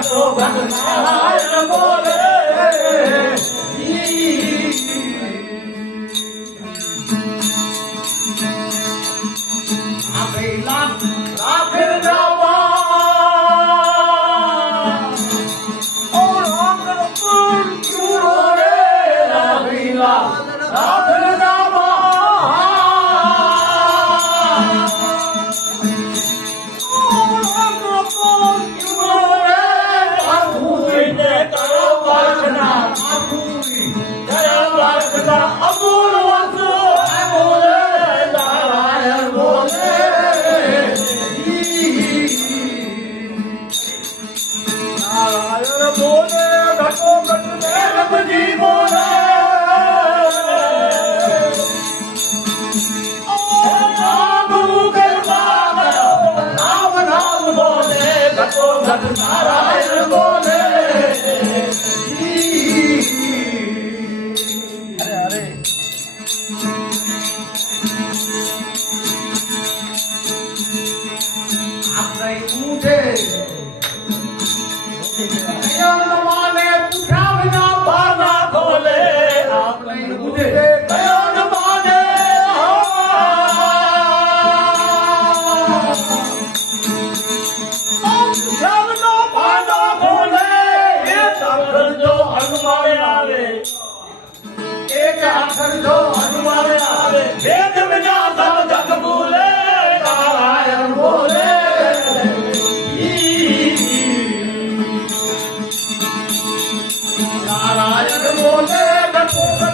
ਜਦੋਂ ਬੰਦਾ ਹਰ ਬੋਲੇ नारायण बोले नारायण बोले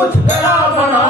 put the bell on.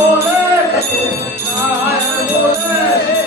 बोले नारायण बोले